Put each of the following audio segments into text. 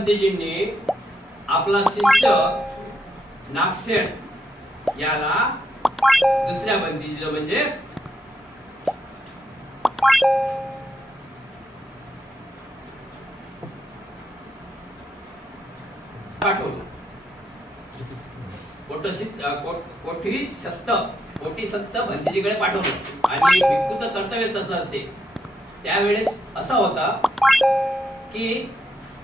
भंतेजींनी आपला शिष्य नागसेन याला दुसऱ्या भंतेजीला म्हणजे पाठवलं. कोटी सत्त भंतेजीकडे पाठवलं आणि भिक्खूचं कर्तव्य तसं असते. त्यावेळेस असा होता की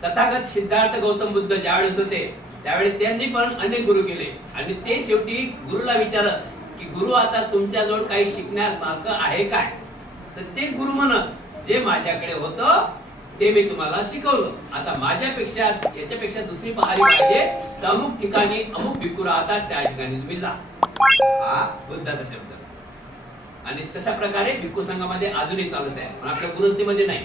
तथागत सिद्धार्थ गौतम बुद्ध ज्यावेळेस होते त्यावेळेस त्यांनी पण अनेक गुरु केले आणि ते शेवटी गुरुला विचारत की गुरु आता तुमच्याजवळ काही शिकण्यासारखं आहे काय. तर ते गुरु म्हणत जे माझ्याकडे होतं ते मी तुम्हाला शिकवलं. आता माझ्यापेक्षा याच्यापेक्षा दुसरी पहारी पाहिजे तर अमुक ठिकाणी अमुक भिक्खू राहतात त्या ठिकाणी तुम्ही जा. हा बुद्धाचा शब्द. आणि तशा प्रकारे भिक्खू संघामध्ये अजूनही चालत आहे पण आपल्या गुरुस्थीमध्ये नाही.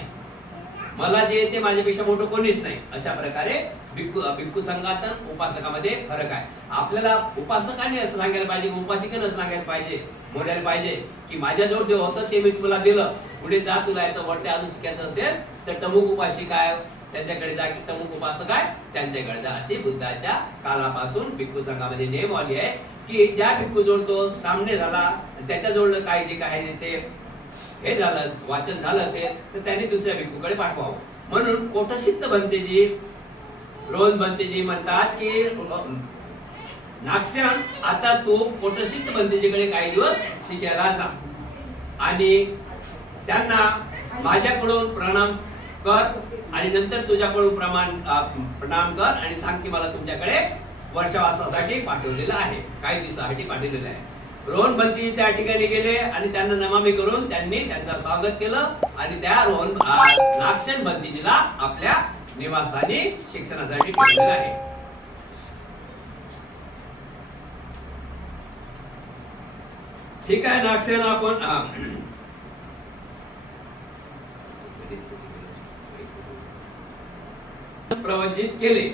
मला जे येते माझ्यापेक्षा मोठं कोणीच नाही अशा प्रकारे भिक्खू संघात उपासकामध्ये फरक आहे. आपल्याला उपासकाने असं सांगायला पाहिजे उपासिकेने असं सांगायला पाहिजे म्हणायला पाहिजे की माझ्याजवळ जे होतं ते मी तुला दिलं पुढे जा तुला याचं वरते अजून शिकायचं असेल तर टमुक उपासिका आहे त्यांच्याकडे जा की टमुक उपासक आहे त्यांच्याकडे जा. अशी बुद्धाच्या कालापासून भिक्खू संघामध्ये नियम आली आहे की ज्या भिक्खू जवळ तो सामने झाला त्याच्याजवळ काय जे काय ते हे झालं वाचन झालं असेल तर त्यांनी दुसऱ्या भिक्खूकडे पाठवावं. म्हणून कोटसिद्ध भंतेजी रोहन भंतेजी म्हणतात की नागसेन आता तू कोटसिद्ध भंतेजीकडे काही दिवस शिकायला जा आणि त्यांना माझ्याकडून प्रणाम कर आणि नंतर तुझ्याकडून प्रणाम कर आणि सांग की मला तुमच्याकडे वर्षवासासाठी पाठवलेलं आहे काही दिवसासाठी पाठवलेलं आहे. रोहन भंतेजी त्या ठिकाणी गेले आणि त्यांना नमामी करून त्यांनी त्यांचं स्वागत केलं आणि त्या नागसेन भंतेजीला आपल्या निवासस्थानी शिक्षणासाठी ठेवलेलं आहे. ठीक आहे. नागसेन आपण प्रवचित केले.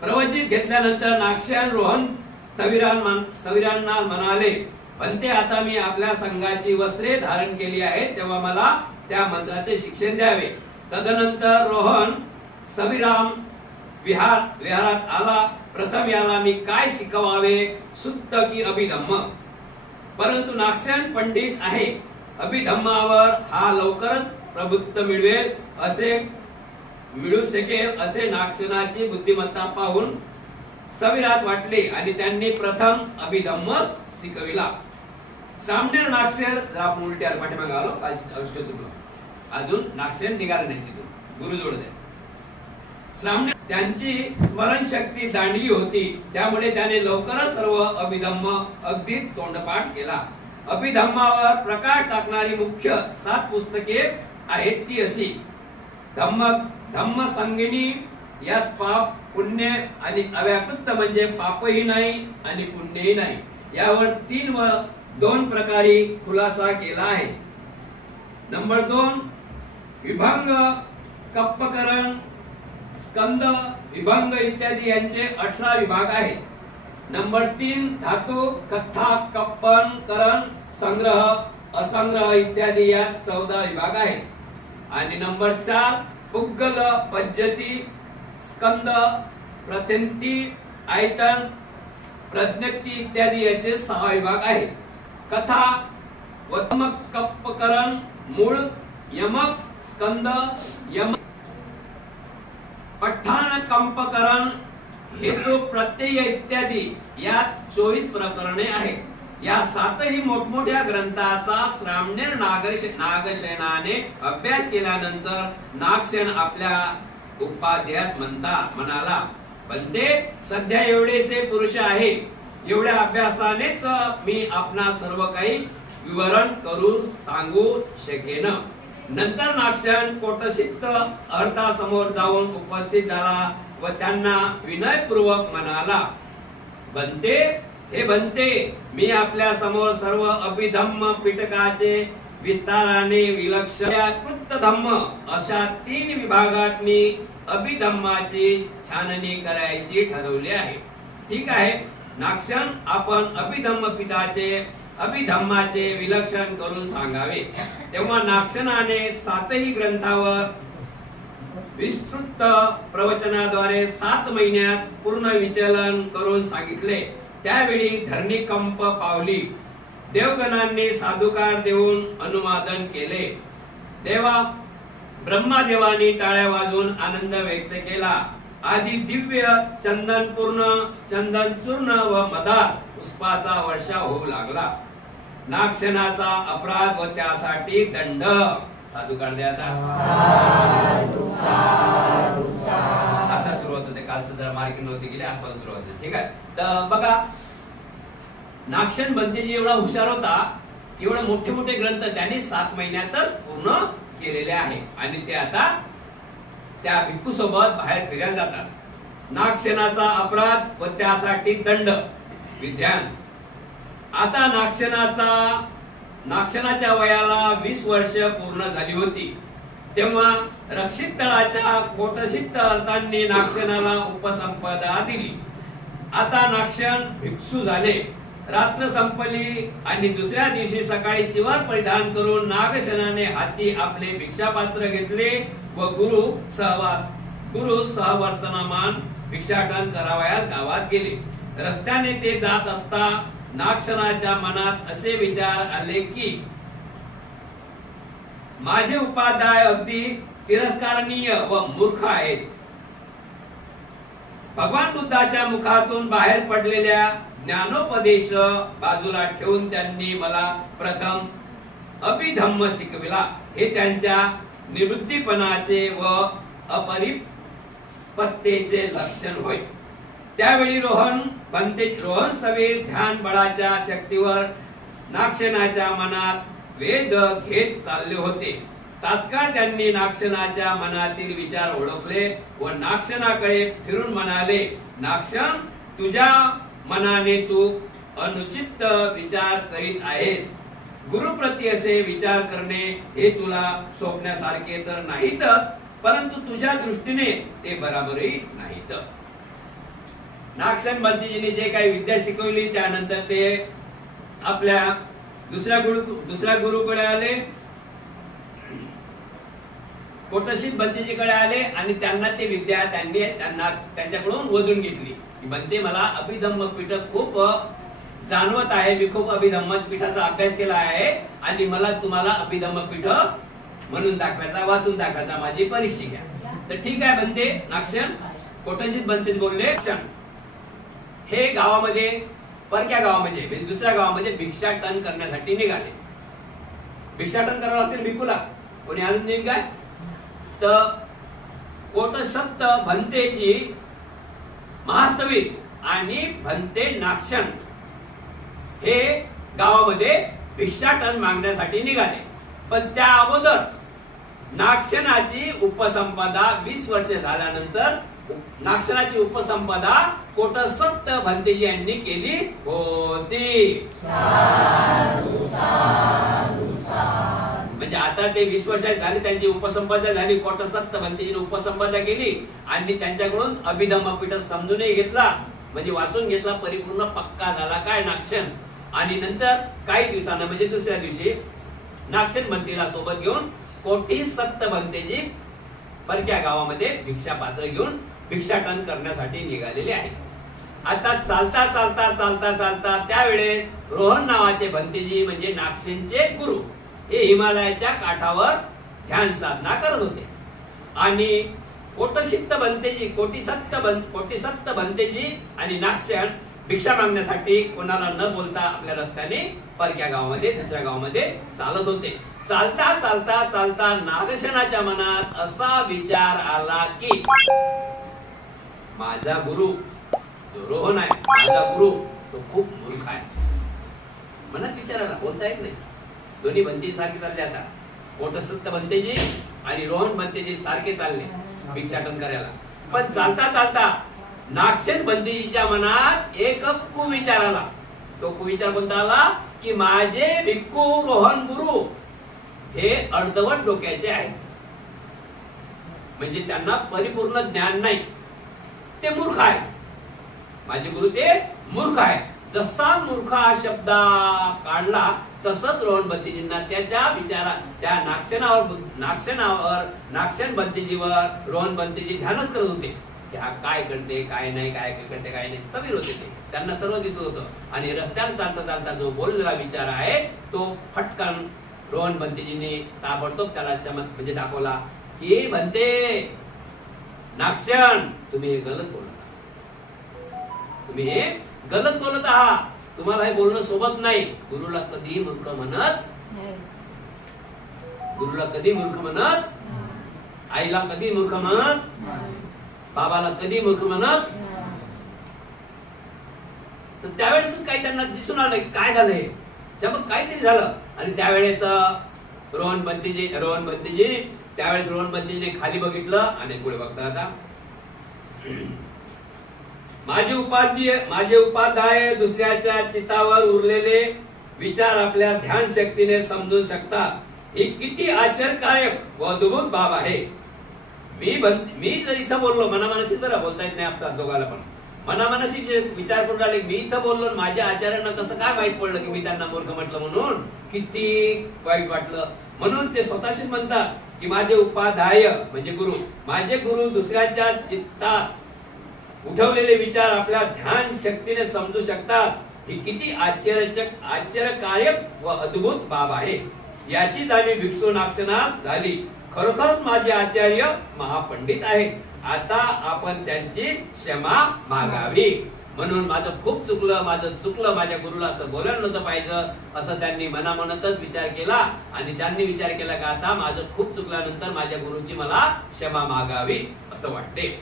प्रवचित घेतल्यानंतर नागसेन रोहन स्थविरांना म्हणाले भंते आता मी आपल्या संघाची वस्त्रे धारण केली आहेत तेव्हा मला त्या मंत्राचे शिक्षण द्यावे. तदनंतर रोहन स्थविराम विहारात आला. प्रथम याला मी काय शिकवावे सुत्त की अभिधम्म. परंतु नागसेन पंडित आहे. अभिधम्मावर हा लवकरच प्रभुत्व मिळू शकेल असे नागसेनाची बुद्धिमत्ता पाहून स्थविरात वाटले आणि त्यांनी प्रथम अभिधम्म शिकविला. सामनेर नागसेन उलट्या पाठीमागे आलो अजून नागसेन निघाले नाही तिथून गुरुजोड आहे. सामने त्यांची स्मरणशक्ती दांडगी होती त्यामुळे त्याने लवकरच सर्व अभिधम्म अगदी तोंडपाठ केला. अभिधम्मावर प्रकाश टाकणारी मुख्य 7 पुस्तके आहेत ती अशी धम्म संगिनी यात पाप पुण्य आणि अव्याकृत म्हणजे पापही नाही आणि पुण्यही नाही यावर 3 व 2 प्रकारे खुलासा केला आहे. नंबर 2 विभंग कप्पकरण स्कंद विभंग इत्यादी यांचे 18 विभाग आहेत. नंबर 3 धातू कथा कप्पन करण संग्रह असंग्रह इत्यादी यात 14 विभाग आहेत. आणि नंबर 4 पुग्गल पद्धती स्कंद प्रत्यंती आयतन प्रज्ञप्ती इत्यादी याचे 6 विभाग आहेत. कथा वत्मक कप्पकरण मूळ यमक स्कंद यम पठाण कंपकरण हेतू प्रत्यय इत्यादी यात 24 प्रकरणे आहेत. या 7ही मोठमोठ्या ग्रंथाचा सामनेर नागसेनाने अभ्यास केल्यानंतर नागसेन आपल्या उपाध्यास म्हणाला भंते सध्या एवढेसे पुरुष आहे एवढ्या अभ्यासानेच मी आपणा सर्व काही विवरण करून सांगू शकेन. नंतर नागसेन कोटसिद्ध अर्थासमोर जाऊन उपस्थित झाला व त्यांना विनयपूर्वक म्हणाला भंते हे भंते मी आपल्या समोर सर्व अभिधम्म पिटकाचे विस्ताराने विलक्षण धम्म अशा 3 विभागात मी अभिधम्माची छाननी करायची ठरवली आहे. ठीक आहे. नागसेन आपण अभिधम्माचे विलक्षण करून सांगावे. तेव्हा नागसेनाने 7ही ग्रंथावर विस्तृत प्रवचनाद्वारे 7 महिन्यात पूर्ण विचलन करून सांगितले। त्यावेळी धरणीकंप पावली। देवगणांनी साधुकार देऊन अनुमोदन केले। ब्रह्मादेवानी टाळ्या वाजवून आनंद व्यक्त केला। आधी दिव्य चंदनपूर्ण चंदन चूर्ण व मदार पुष्पाचा वर्षाव होऊ लागला। नागसेनाचा अपराध व त्यासाठी दंड। साधुकार द्या आता सुरुवात होते। कालचं जरा मार्केट नव्हती गेली, आजपासून सुरुवात होते। ठीक आहे, तर बघा नागसेन बनतेजी एवढा हुशार होता, एवढे मोठे मोठे ग्रंथ त्यांनी 7 महिन्यातच पूर्ण केलेले आहे आणि ते आता त्या भिक्खू सोबत बाहेर फिरायला जातात। नागसेनाचा अपराध व त्यासाठी दंड विधान। आता नागसेनाच्या वयाला 20 वर्ष पूर्ण झाली होती, तेव्हा रक्षित तळाच्या कोटसिद्ध अर्थांनी नागसेनाला उपसंपदा दिली। आता नागसेन भिक्षू झाले। रात्र संपली आणि दुसऱ्या दिवशी सकाळी चिवर परिधान करून नागसेनाने हाती आपले भिक्षापात्र घेतले व गुरु सहवर्तमान भिक्षाटन करावयास गावात गेले। रस्त्याने ते जात असता नागसेनाच्या मनात असे विचार आले की माझे उपाध्याय अगदी तिरस्कारणीय व मूर्ख आहेत। भगवान बुद्धाच्या मुखातून बाहेर पडलेल्या ज्ञानोपदेश बाजूला ठेवून त्यांनी मला प्रथम अभिधम्म शिकविला। हे त्यांच्या निवृत्तीपणाचे व अपरिपत्तेचे लक्षण होय। त्यावेळी रोहन सवीर ध्यान बळाच्या शक्तीवर नागसेनाच्या मनात वेध घेत चालले होते। तात्काळ त्यांनी नागसेनाच्या मनातील विचार ओळखले व नागसेनाकडे फिरून म्हणाले, नागसेन, तुझ्या मनाने तू अनुचित विचार करीत आहेस। गुरुप्रती असे विचार करणे हे तुला सोपण्यासारखे तर नाहीतच, परंतु तुझ्या दृष्टीने ते बराबरही नाहीत। नागसेन बनतेजींनी जे काही विद्या शिकवली त्यानंतर ते आपल्या दुसऱ्या गुरुकडे आले, कोटसिद्ध बनतेजीकडे आले आणि त्यांना ते विद्या त्यांच्याकडून वधून घेतली। बनते, मला अभिधम्म पीठ खूप जाणवत आहे, मी खूप अभिधम्म पीठाचा अभ्यास केला आहे आणि मला तुम्हाला अभिधम्म पीठ म्हणून दाखवायचा, वाचून दाखवायचा, माझी परीक्षा घ्या। तर ठीक आहे बनते। नागसेन कोटसिद्ध बनतेजी बोलले, हे गावामध्ये परक्या गावामध्ये दुसऱ्या गावामध्ये भिक्षाटन करण्यासाठी निघाले। भिक्षाटन करावं लागते भिक्खूला, कोणी आणून देईल काय? तर कोटसप्त भंतेजी महास्तवीर आणि भंते नागसेन हे गावामध्ये भिक्षाटन मागण्यासाठी निघाले। पण त्या अगोदर नागसेनाची उपसंपदा 20 वर्ष झाल्यानंतर नागसेनाची उपसंपदा कोटसप्त भंतेजी यांनी केली होती। म्हणजे आता ते 20 वर्ष झाली, त्यांची उपसंपदा झाली, कोटसप्त भंतेजीने उपसंपदा केली आणि त्यांच्याकडून अभिधम्म पीठ समजूनही घेतला, म्हणजे वाचून घेतला, परिपूर्ण पक्का झाला काय नागसेन। आणि नंतर काही दिवसांना म्हणजे दुसऱ्या दिवशी नागसेन भंतेला सोबत घेऊन कोटसप्त भंतेजी परक्या गावामध्ये भिक्षा पात्र घेऊन भिक्षाटन करण्यासाठी निघालेले आहेत। आता चालता चालता चालता चालता त्यावेळेस रोहन नावाचे भंतेजी म्हणजे नागसेनचे गुरु हे हिमालयाच्या काठावर ध्यान साधना करत होते आणि कोटसिद्ध भंतेजी आणि नागसेन भिक्षा मागण्यासाठी कोणाला न बोलता आपल्या रस्त्याने परक्या गावामध्ये दुसऱ्या गावामध्ये चालत होते। चालता चालता चालता नागसेनाच्या मनात असा विचार आला की माझा गुरु जो रोहन आहे, माझा गुरु तो खूप मूर्ख आहे। मनात विचार आला, बोलता येत नाही। दोन्ही भंतेजी सारखे चालले। आता कोटसप्त भंतेजी आणि रोहन भंतेजी सारखे चालले भिक्षाटन करायला। पण चालता चालता नागसेन भंतेजीच्या मनात एक कुविचार आला। तो कुविचार कोणता आला की माझे भिक्खू रोहन गुरु हे अर्धवट डोक्याचे आहेत, म्हणजे त्यांना परिपूर्ण ज्ञान नाही, ते मूर्ख आहेत। माझे गुरु ते मूर्ख आहेत। जसा मूर्ख हा शब्द काढला तसंच रोहन भंतेजींना त्याच्या विचारा त्या नागसेन भंतेजीवर रोहन भंतेजी ध्यानच करत होते. हा काय करते काय नाही, काय करते काय नाही, स्थविर होते ते, त्यांना सर्व दिसत होतं. आणि रस्त्यावर चालता चालता जो बोललेला विचार आहे तो फटकन रोहन भंतेजींनी ताबडतोब त्याला चमत म्हणजे दाखवला की भंते नागसेन तुम्ही हे गलत बोलता, तुम्ही हे गलत बोलत आहात, तुम्हाला हे बोलणं सोबत नाही. गुरुला कधी मूर्ख म्हणत, गुरुला कधी मूर्ख म्हणत, आईला कधी मूर्ख म्हणत, बाबाला कधी मूर्ख म्हणत. तर त्यावेळेस काही त्यांना दिसून आलं की काय झालंय, मग काहीतरी झालं. आणि त्यावेळेस रोहन भंतेजी त्यावेळेस रोहन भंतेजीने खाली बघितलं आणि पुढे बघता आता माझे उपाध्याय दुसऱ्याच्या चित्तावर उरलेले विचार आपल्या ध्यान शक्तीने समजून शकतात. ही किती आश्चर्यकारक व अद्भुत बाब आहे. मी जर इथं बोललो मनामनाशी, बरं बोलता येत नाही आपल्या दोघाला, पण मनामनाशी विचार करून राहिले, मी इथं बोललो, माझ्या आचार्यांना कसं काय वाईट पडलं की मी त्यांना मूर्ख म्हटलं म्हणून, किती वाईट वाटलं. म्हणून ते स्वतःशीच म्हणतात की माझे उपाध्याय म्हणजे गुरु, माझे गुरु दुसऱ्याच्या चित्तात उठवलेले विचार आपल्या ध्यान शक्तीने समजू शकतात. ही किती आश्चर्यकारक व अद्भुत बाब आहे. याची जाणीव भिक्षू नागसेनास झाली. खरोखरच माझे आचार्य महापंडित आहेत. आता आपण त्यांची क्षमा मागावी. म्हणून माझं खूप चुकलं, माझ्या गुरुला असं बोलायला नव्हतं पाहिजे, असं त्यांनी मनामनातच विचार केला. आणि त्यांनी विचार केला की आता माझं खूप चुकल्यानंतर माझ्या गुरुची मला क्षमा मागावी असं वाटते,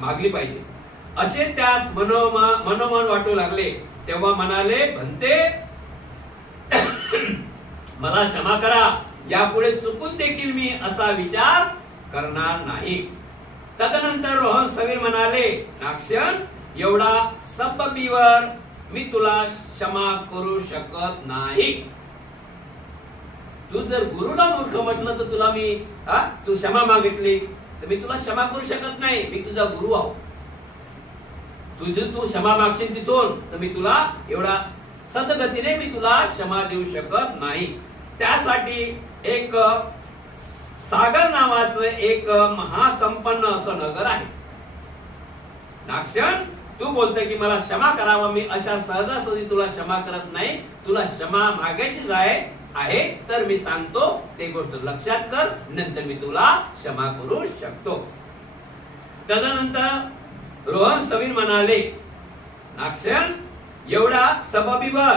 मागली पाहिजे असे त्यास मनोमन वाटू लागले. तेव्हा म्हणाले, भंते मला क्षमा करा, यापुढे चुकून देखील मी असा विचार करणार नाही. तदनंतर रोहन सवीर म्हणाले, नागसेन एवढा सबबीवर मी तुला क्षमा करू शकत नाही. तू जर गुरुला मूर्ख म्हटलं तर तुला मी तू क्षमा मागितली तर मी तुला क्षमा करू शकत नाही. मी तुझा गुरु आहो. तू क्षमा मागशील तिथून तर मी तुला एवढा सदगतीने मी तुला क्षमा देऊ शकत नाही. त्यासाठी एक सागर नावाचं एक महासंपन्न असं नगर आहे. नागसेन तू बोलतोय की मला क्षमा करावं, मी अशा सहजासहजी तुला क्षमा करत नाही. तुला क्षमा मागायचीच आहे तर मी सांगतो ते गोष्ट लक्षात कर, नंतर मी तुला क्षमा करू शकतो. तदनंतर रोहन सवीर म्हणाले, नागसेन एवढा सबबीवर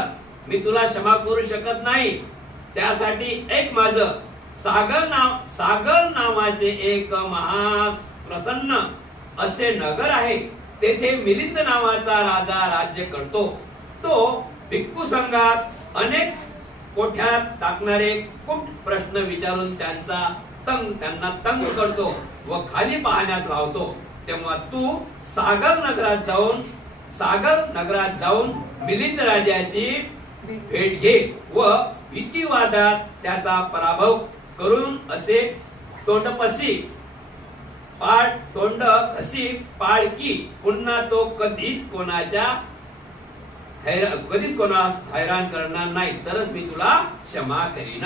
मी तुला क्षमा करू शकत नाही. त्यासाठी एक माझं सागर नावाचे एक महाप्रसन्न असे नगर आहे. तेथे मिलिंद नावाचा राजा राज्य करतो. तो भिक्खू संघास अनेक कोठ्यात टाकणारे खूप प्रश्न विचारून त्यांना तंग करतो व खाली पाहण्यात लावतो. तेव्हा तू सागर नगरात जाऊन मिलिंद राजाची भेट घे व युक्तिवादात त्याचा पराभव करून असे तोंड घसी पाड की पुन्हा तो कधीच कोणास हैराण करणार नाही, तरच मी तुला क्षमा करीन.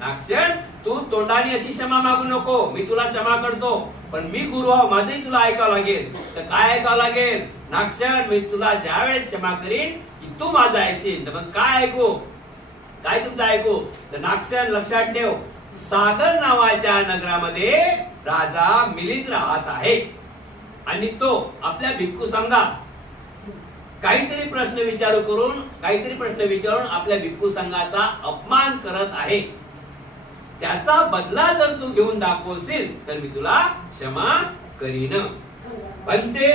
नागसेन तू तोंडाने अशी क्षमा मागू नको, मी तुला क्षमा करतो, पण मी गुरु आहो, माझंही तुला ऐकावं लागेल. तर काय ऐकावं लागेल? नागसेन मी तुला ज्या वेळेस क्षमा करीन की तू माझं ऐकशील, तर मग काय ऐकू, काय तुमचं ऐकू? तर नागसेन लक्षात ठेव, सागर नावाच्या नगरामध्ये राजा मिलिंद राहत आहे आणि तो आपल्या भिक्खू संघास काहीतरी प्रश्न विचारून आपल्या भिक्खू संघाचा अपमान करत आहे. त्याचा बदला जर तू घेऊन दाखवशील तर मी तुला क्षमा करीन. बनते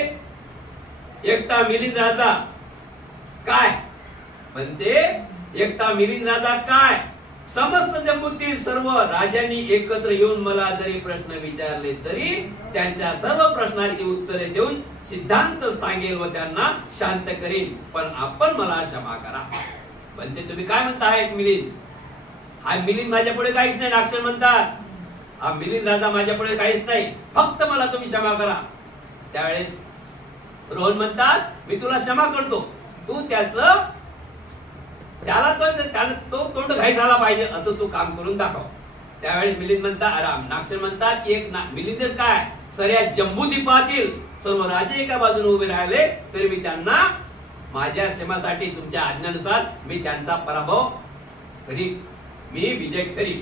एकटा मिलिंद राजा काय? समस्त जम्मूतील सर्व राजांनी एकत्र येऊन मला जरी प्रश्न विचारले तरी त्यांच्या सर्व प्रश्नांची उत्तरे देऊन सिद्धांत सांगेल व त्यांना शांत करीन, पण आपण मला क्षमा करा. म्हणते तुम्ही काय म्हणताय मिलिंद? हा मिलिंद माझ्या पुढे काहीच नाही. नागसेन म्हणतात, हा मिलिंद राजा माझ्या पुढे काहीच नाही, फक्त मला तुम्ही क्षमा करा. त्यावेळेस रोहन म्हणतात, मी तुला क्षमा करतो, तू त्याचं त्याला तो तोंड घाई झाला पाहिजे असं तू काम करून दाखव. त्यावेळेस मिलिंद म्हणतात, नागसेन म्हणतात की मिलिंदच काय सर या जम्बूद्वीपातील सर्व राजे एका बाजूने उभे राहिले तरी मी त्यांना माझ्या सेवासाठी तुमच्या आज्ञेनुसार मी त्यांचा पराभव करीन, मी विजय करीन.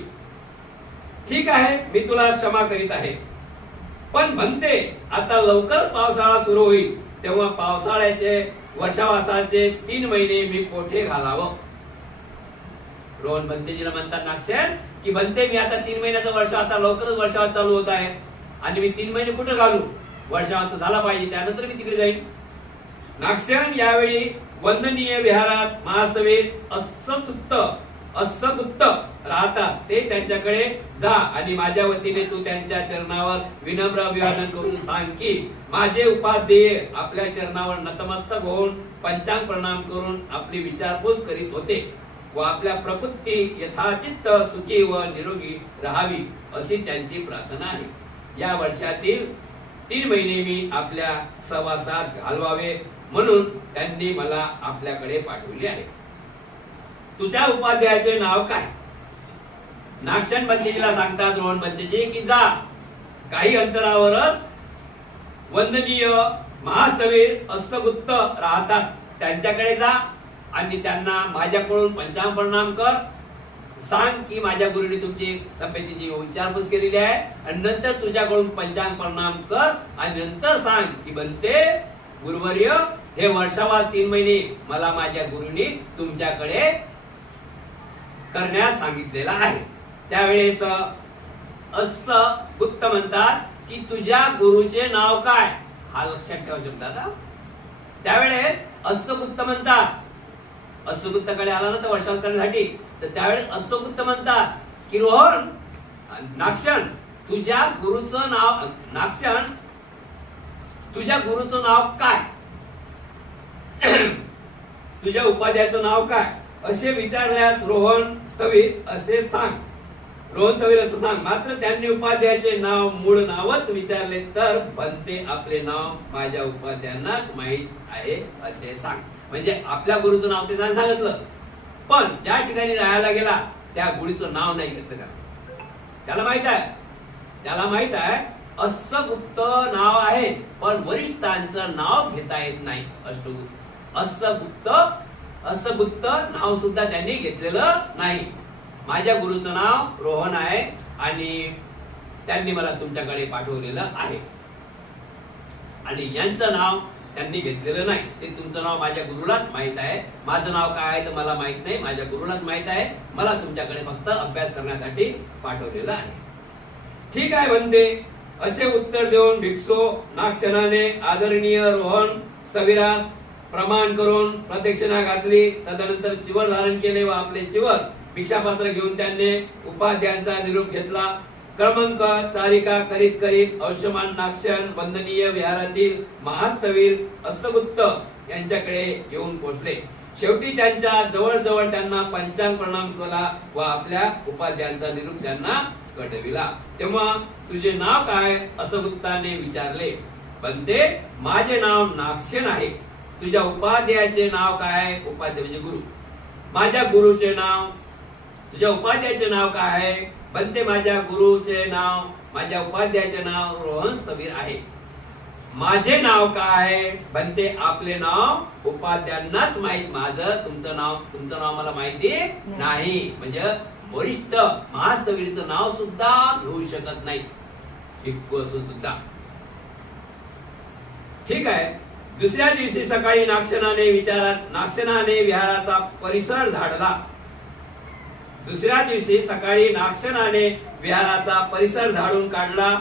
ठीक आहे, मी तुला क्षमा करीत आहे. पण म्हणते आता लवकर पावसाळा सुरू होईल तेव्हा पावसाळ्याचे वर्षावासाचे 3 महिने मी कोठे घालावं. रोहन बनतेजीला म्हणतात नागसेन की बनते मी आता 3 महिन्याचं वर्ष, आता लवकरच वर्षावास चालू होत आहे आणि मी 3 महिने कुठे घालू, वर्षावास झाला पाहिजे त्यानंतर मी तिकडे जाईन. नागसेन यावेळी वंदनीय विहारात महास्तवीर अस्सगुप्त राहतात, ते त्यांच्याकडे जा आणि माझ्या वतीने तू त्यांच्या चरणावर विनम्र अभिवादन करून सांग की माझे उपाध्येय आपल्या चरणावर नतमस्तक होऊन पंचांग प्रणाम करून आपली विचारपूस करीत होते व आपल्या प्रकृती यथाचित्त सुखी व निरोगी राहावी अशी त्यांची प्रार्थना आहे. या वर्षातील 3 महिने मी आपल्या सहवासात घालवावे म्हणून त्यांनी मला आपल्याकडे पाठवले आहे. तुझ्या उपाध्यायाचे नाव काय. नागसेन बंदेजीला सांगतात रोहन बंदेजी की जा, काही अंतरावरच वंदनीय महास्तवीर अस्सगुप्त राहतात, त्यांच्याकडे जा आणि त्यांना माझ्याकडून पंचांग प्रणाम कर. सांग की माझ्या गुरुने तुमची तब्येतीची विचारपूस केलेली आहे आणि नंतर तुझ्याकडून पंचांग प्रणाम कर आणि नंतर सांग की बनते गुरुवर्य हे वर्षावास 3 महिने मला माझ्या गुरुनी तुमच्याकडे करण्यास सांगितलेला आहे. त्यावेळेस अस्सगुप्त म्हणतात की तुझ्या गुरुचे नाव काय. हा लक्षात ठेवा शब्दाचा. त्यावेळेस अस्सगुप्त म्हणतात, अस्सगुप्ताकडे आला ना तर वर्षावास करण्यासाठी, तर त्यावेळेस अस्सगुप्त म्हणतात की रोहन नागसेन तुझ्या गुरुचं नाव, नागसेन तुझ्या गुरुचं नाव काय, तुझ्या उपाध्यायाचं नाव काय असे विचारल्यास रोहन स्थवीर असे सांग. रोहन स्थवीर असं सांग. मात्र त्यांनी उपाध्यायाचे नाव मूळ नावच विचारले तर बनते आपले नाव माझ्या उपाध्यायांनाच माहित आहे असे सांग. म्हणजे आपल्या गुरुचं नाव ते सांगितलं पण ज्या ठिकाणी राहायला गेला त्या गुरुचं नाव नाही घेतलं का. त्याला माहित आहे अस्सगुप्त नाव आहे पण वरिष्ठांचं नाव घेता येत नाही. अस्सगुप्त नाव सुद्धा त्यांनी घेतलेलं नाही. माझ्या गुरुचं नाव रोहन आहे आणि त्यांनी मला तुमच्याकडे पाठवलेलं आहे आणि यांचं नाव त्यांनी घेतलेलं नाही. ते तुमचं नाव माझ्या गुरुलाच माहित आहे. माझं नाव काय आहे तर मला माहित नाही, माझ्या गुरुलाच माहित आहे. मला तुमच्याकडे फक्त अभ्यास करण्यासाठी पाठवलेलं आहे. ठीक आहे बनते असे उत्तर देऊन भिक्षू नागसेनाने आदरणीय रोहन स्थविरास प्रमाण करून प्रदक्षिणा घातली. तदनंतर चिवर धारण केले व आपले चिवर भिक्षापात्र घेऊन त्यांनी उपाध्यायांचा निरोप घेतला. क्रमांक चारिका करीत करीत औष्यमान नागसेन वंदनीय विहारातील महास्थवीर अस्सगुप्त यांच्याकडे येऊन पोहोचले. शेवटी त्यांच्या जवळ त्यांना पंचांग प्रणाम केला व आपल्या उपाध्यायांचा निरोप त्यांना कळविला. तेव्हा तुझे नाव काय अस्सगुप्ताने विचारले. बनते माझे नाव नागसेन आहे. तुझ्या उपाध्यायाचे नाव काय. उपाध्याय म्हणजे गुरु. माझ्या गुरुचे नाव, तुझ्या उपाध्यायाचे नाव काय आहे. बनते माझ्या गुरुचे नाव, माझ्या उपाध्यायाचे नाव रोहन स्थवीर आहे. माझे नाव काय. बनते आपले नाव उपाध्यायांनाच माहित, माझं तुमचं नाव मला माहिती नाही. म्हणजे वरिष्ठ महास्थवीरचं नाव सुद्धा घेऊ शकत नाही भिक्खू असून सुद्धा. ठीक आहे. दुसऱ्या दिवशी सकाळी नागसेनाने विहाराचा परिसर झाडला. दुसऱ्या दिवशी सकाळी नागसेनाने विहाराचा परिसर झाडून काढला.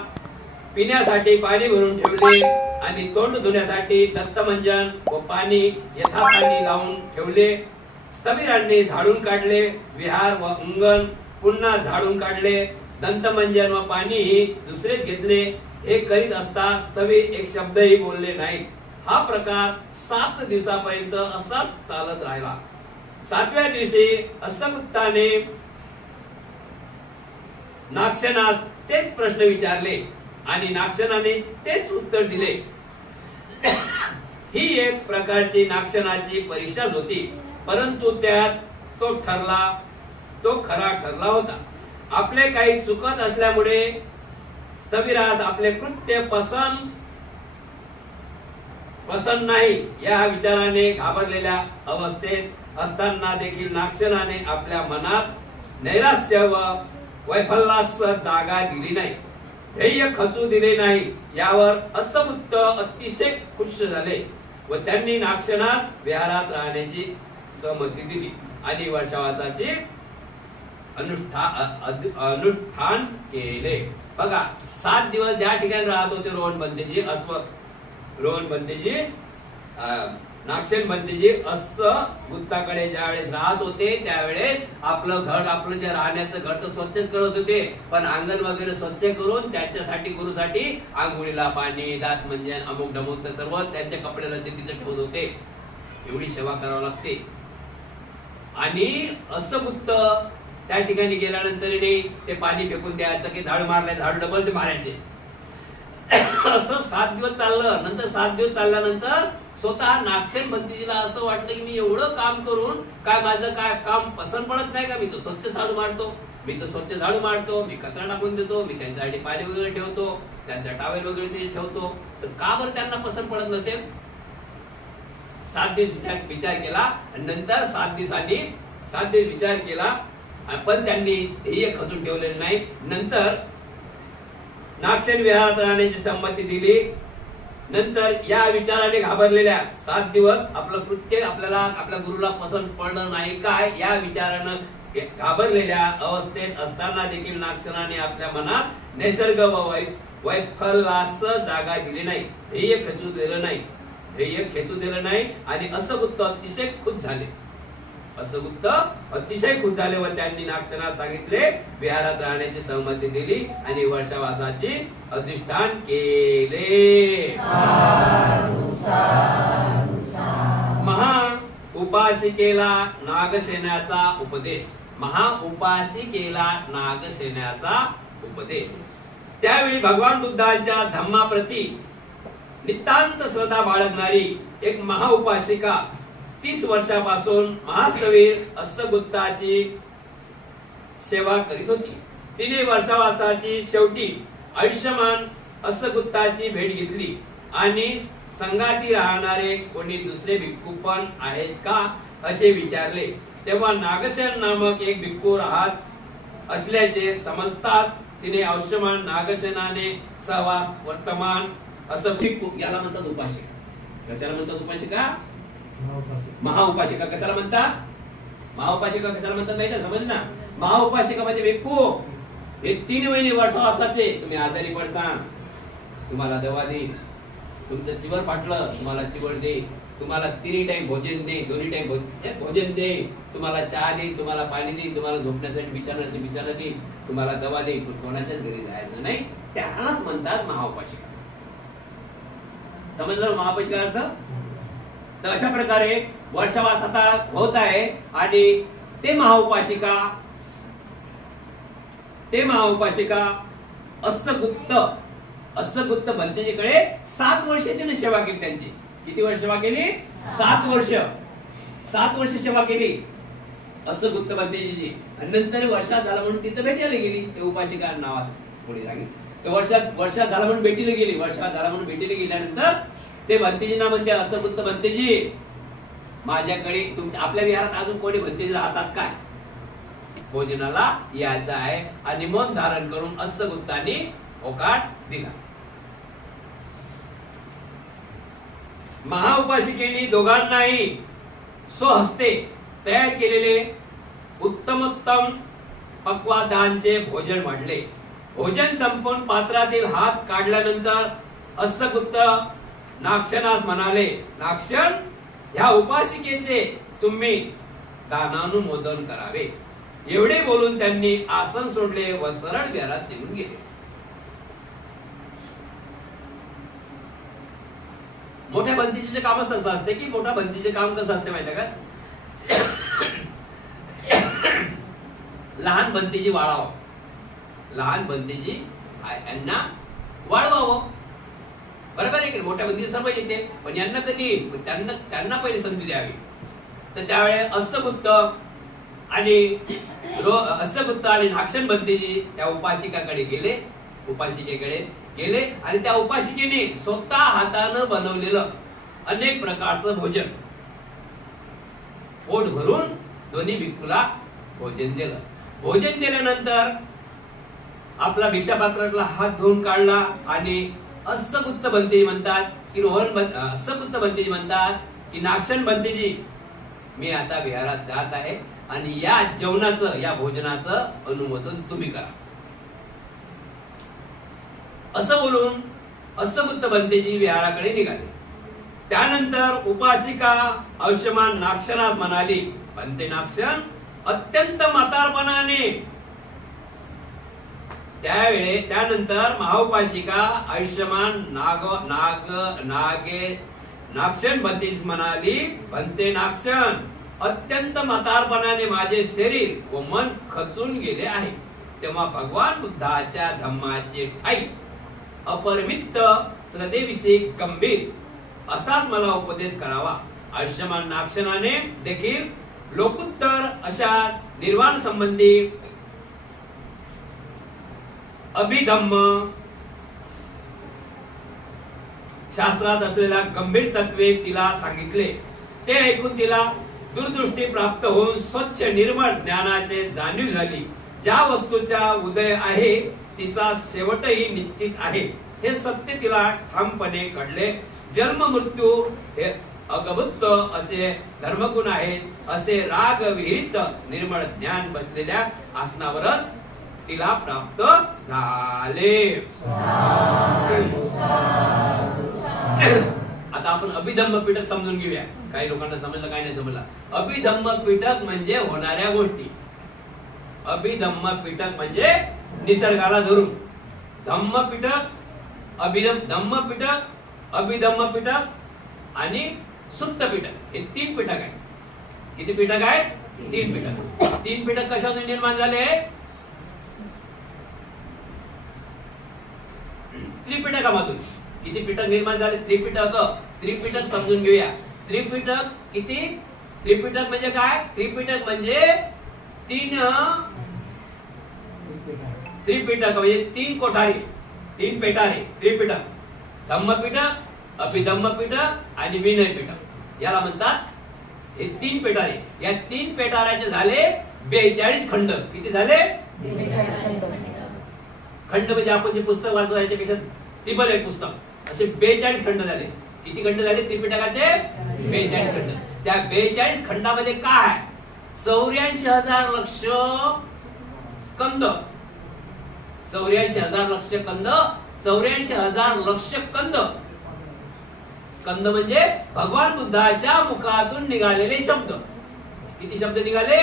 पिण्यासाठी पाणी भरून ठेवले आणि तोंड धुण्यासाठी दत्तमंजन व पाणी यथापाणी लावून ठेवले. स्थवीरांनी झाडून काढले. विहार व अंगण पुन्हा झाडून काढले. दंतमंजन व पाणीही दुसरेच घेतले. हे करीत असता स्थवीर एक शब्दही बोलले नाही. हा प्रकार 7 दिवसापर्यंत असाच चालत राहिला. 7व्या दिवशी अस्सगुप्ताने नागसेनास तेच प्रश्न विचारले आणि नागसेनाने तेच उत्तर दिले. ही एक प्रकारची नागसेनाची परीक्षाच होती. परंतु त्यात तो खरा ठरला होता. आपले काही चुकत असल्यामुळे स्थविराज आपले कृत्य पसंत नाही या विचाराने घाबरलेल्या अवस्थेत असताना देखील नागसेनाने आपल्या मनात नैराश्य व वैफल्यास जागा दिली नाही, ध्येय खचू दिले नाही. यावर असमुक्त अतिशय खुश झाले व त्यांनी नागसेनास विहारात राहण्याची सहमती दिली आणि वर्षावासाचे अनुष्ठान केले. बघा 7 दिवस ज्या ठिकाणी राहत होते रोहन पंतजी नागसेन पंतजी गुत्ताकडे ज्यावेळेस राहत होते त्यावेळेस आपलं घर, आपलं जे राहण्याचं घर तर स्वच्छच करत होते, पण अंगण वगैरे स्वच्छ करून त्याच्यासाठी गुरुसाठी आंघोळीला पाणी, दात मंजन, अमुक डमुक सर्व त्यांच्या कपड्याला ते तिथे ठेवत होते. एवढी सेवा करावी लागते. आणि असमुक्त त्या ठिकाणी गेल्यानंतर ते पाणी फेकून द्यायचं की झाडू मारलाय झाडू डबल ते मारायचे. असं 7 दिवस चाललं. नंतर 7 दिवस चालल्यानंतर स्वतः नागसेन पंतजीला असं वाटलं की मी एवढं काम करून काय माझं काय काम पसंत पडत नाही का? मी तो स्वच्छ झाडू मारतो, मी कचरा टाकून देतो, मी त्यांच्यासाठी पाणी वगैरे ठेवतो, त्यांचा टावेल वगैरे ठेवतो, तर का बरं त्यांना पसंत पडत नसेल? 7 दिवस विचार केला आणि नंतर 7 दिवस विचार केला, पण त्यांनी ध्येय खचून ठेवलेलं नाही. नंतर नागसेन विहारात राहण्याची संमती दिली. नंतर या विचाराने घाबरलेल्या 7 दिवस आपलं कृत्य आपल्याला आपल्या गुरुला पसंत पडलं नाही काय या विचारानं घाबरलेल्या अवस्थेत असताना देखील नागसेनाने आपल्या मनात नैसर्ग व वैफल्यास जागा दिली नाही, ध्येय खेचू दिलं नाही आणि असगुप्त अतिशय खुश झाले व त्यांनी नागसेनास सांगितले, विहारात राहण्याची सहमती दिली आणि वर्षावासाचे अधिष्ठान केले. महा उपासिकेला नागसेनाचा उपदेश. त्यावेळी भगवान बुद्धांच्या धम्माप्रती नितांत श्रद्धा बाळगणारी एक महाउपासिका 30 वर्षापासून महास्थवीर असगुप्ताची सेवा करीत होती. तिने वर्षावासाची शेवटी आयुष्यमान असगुप्ताची भेट घेतली आणि संगाती राहणारे कोणी दुसरे भिक्खू पण आहेत का असे विचारले. तेव्हा नागसेन नामक एक भिक्खू राहत असल्याचे समजताच तिने आयुष्यमान नागसेनाने सहवास वर्तमान असं भिक्खू याला म्हणतात उपासिका. कशाला म्हणतात उपासिका? महाउपासिका. कशाला म्हणतात? महाउपासिका कशाला म्हणतात माहिती समज ना. महाउपासिका म्हणजे भिक्खू हे 3 महिने वर्षावासाचे. तुम्ही आजारी पडता तुम्हाला दवा दे, तुमचं चिवर फाटलं तुम्हाला चिवर दे, तुम्हाला 3 टाइम भोजन दे, 2 टाइम भोजन दे, तुम्हाला चहा दे, तुम्हाला पाणी दे, तुम्हाला झोपण्यासाठी बिछाना दे, तुम्हाला दवा दे. कोणाच्याच घरी जायचं नाही. त्यालाच म्हणतात महाउपासिका. समजलं महाउपासिका अर्थ? तर अशा प्रकारे वर्षावास आता होत आहे आणि ते महाउपासिका असगुप्त भंतेजीकडे 7 वर्ष तिने सेवा केली. त्यांची किती वर्ष सेवा केली? 7 वर्ष सेवा केली असगुप्त भंतेजीची. आणि नंतर वर्षात झाला म्हणून तिथं भेटायला गेली. ते उपासिका नावात पुढे लागेल. वर्षात झाला म्हणून भेटीला गेली. गेल्यानंतर ते भंतेजींना म्हणते, असगुप्त भंतेजी माझ्याकडे आपल्या विहारात अजून कोणी भंतेजी राहतात काय? भोजनाला यायचं आहे. आणि मौन धारण करून असगुप्तांनी होकार दिला. महाउपासिकेने दोघांनाही स्वहस्ते तयार केलेले उत्तमोत्तम पक्वादांचे भोजन वाढले. भोजन संपून पात्रातील हात काढल्यानंतर असगुप्त नागसेनास म्हणाले, नागसेन ह्या उपासिकेचे तुम्ही दानानुमोदन करावे. एवढे बोलून त्यांनी आसन सोडले व सरळ विहारात निघून गेले. मोठ्या बंदीचे कामच तसं असते की मोठ्या बंदीचे काम कसं असते माहिती का? लहान बंदीजी वाळावं, लहान बंदीजी यांना वाळवावं. बरोबर आहे की मोठ्या बंदी सर्व येते, पण यांना कधी त्यांना पहिली संधी द्यावी. तर त्यावेळेस असगुप्त आणि अस्सगुत्त आणि नागसेन बंतेजी त्या उपासिकेकडे गेले आणि त्या उपासिकेने स्वतः हातानं बनवलेलं अनेक प्रकारचं भोजन पोट भरून दोन्ही भिक्खूला भोजन दिलं. भोजन दिल्यानंतर आपला भिक्षापात्रातला हात धुवून काढला आणि अस्सगुत्त बंतेजी म्हणतात की नागसेन बंतेजी मी आता विहारात जात आहे आणि या जेवणाचं या भोजनाचं अनुमोदन तुम्ही करा. असं बोलून अस्सगुत्त बंतेजी विहाराकडे निघाले. त्यानंतर उपासिका आयुष्यमान नागसेनास म्हणाली, बंते नागसेन अत्यंत म्हातारपणाने. त्यानंतर महाउपासिका आयुष्यमान नागसेन बंतेजीस म्हणाली, बंते नागसेन अत्यंत म्हातारपणाने माझे शरीर व मन खचून गेले आहे. तेव्हा भगवान बुद्धाच्या धम्माचे ठाई अपरिमित श्रद्धेविषयी गंभीर असाच मला उपदेश करावा. आयुष्यमान नागसेनाने देखील लोकोत्तर अशा निर्वाण संबंधी अभिधम्म शास्त्रात असलेल्या गंभीर तत्वे तिला सांगितले. ते ऐकून तिला दूरदृष्टी प्राप्त होऊन स्वच्छ निर्मळ ज्ञानाचे जाणीव झाली. ज्या वस्तूचा उदय आहे तिचा शेवटही निश्चित आहे हे सत्य तिला ठामपणे कळले. जन्म मृत्यू हे अगभुत असे धर्मगुण आहेत असे राग विहित निर्मळ ज्ञान बसलेल्या आसनावर तिला प्राप्त झाले. आता आपण अभिधम्म पीठक समजून घेऊया. काही लोकांना समजलं, काही नाही समजलं. अभिधम्म पीठक म्हणजे होणाऱ्या गोष्टी. अभिधम्म पीठक म्हणजे निसर्गाला धरून. धम्म पीठक, धम्म पीठक, अभिधम्म पीठक आणि सुप्त पीठक हे 3 पीठक आहेत. किती पीठक आहेत? 3 पीठक. 3 पीठक कशातून निर्माण झाले? त्रिपिटकामधून. किती पीठक निर्माण झाले? त्रिपिटक समजून घेऊया. त्रिपिटक किती? त्रिपिटक म्हणजे काय? त्रिपिटक म्हणजे 3 त्रिपिटक म्हणजे 3 कोठारी, 3 पेटारे. त्रिपिटक, धम्मपीठक, अभिधम्म पीठक आणि विनय पीठक याला म्हणतात. हे 3 पेटारे. या 3 पेटाऱ्याचे झाले 42 खंड. किती झाले? 42 खंड. म्हणजे आपण जे पुस्तक वाचतो याच्यापेक्षा तिबल एक पुस्तक. असे 42 खंड झाले. किती खंड झाले त्रिपिटकाचे? 42 खंड. त्या 42 खंडामध्ये काय? 84,000 लक्ष स्कंद. 84,000 लक्ष कंद. 84,000 लक्ष कंद. स्कंद म्हणजे भगवान बुद्धाच्या मुखातून निघालेले शब्द. किती शब्द निघाले?